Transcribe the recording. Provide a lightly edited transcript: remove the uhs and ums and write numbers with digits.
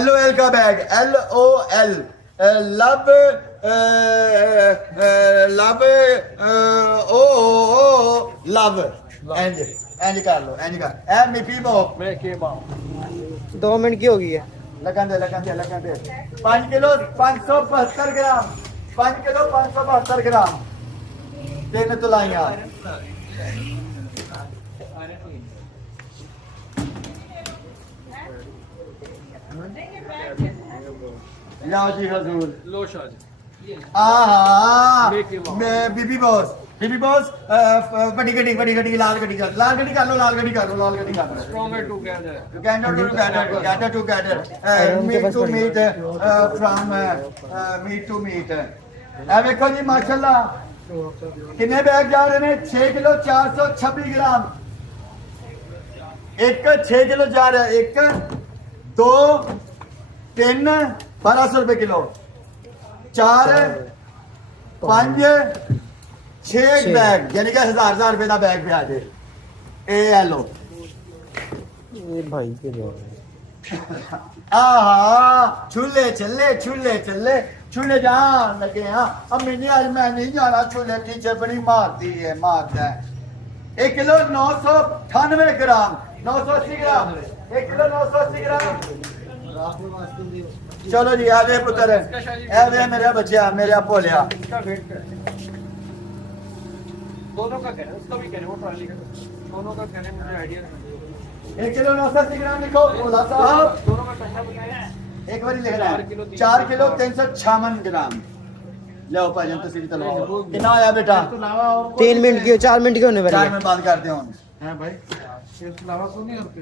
LOL का bag, LOL लब लब ओ लव एंड कर लो एंड कर ए मिपी मो 2 मिनट की होगी है। लगन दे 5 किलो 572 ग्राम 5 किलो 572 ग्राम 3 तुलाइयां लाओ जी हजूर लो शाह जी मैं बीबी बॉस बड़ी गड्डी लाल गड्डी कर लो लाल गड्डी कर लो stronger together meet to meet from meet to meet ए देखो जी माशाल्लाह कितने बैग जा रहे हैं 6 किलो 426 ग्राम एक 6 किलो जा रहा है 1 2 3 1200 रुपए किलो 4 5 6 बैग यानी कि 1000 रुपए का बैग पे आ जाए ए लो ये भाई के जो आहा छूले चले जान लगे हाँ अम्मी नहीं आज मैं नहीं जाना छूले टीचर बड़ी मारता है 1 किलो 998 ग्राम 980 ग्राम 1 किलो 980 ग्राम चलो जी आ गए पुत्र आ गए मेरा बच्चा मेरा भोलिया दोनों का कहना उसका भी कहना वो ट्रॉली का दोनों का कहना मुझे आइडिया 1 किलो 980 ग्राम लिखो बोला साहब दोनों का कहना बताया एक बार लिख रहा है 4 किलो 356 ग्राम लो भाजन तस्वीर तलवाओ कितना आया बेटा 3 मिनट की 4 मिनट की होने वाली 4 है। में बंद कर दे है भाई इसके अलावा तो नहीं होते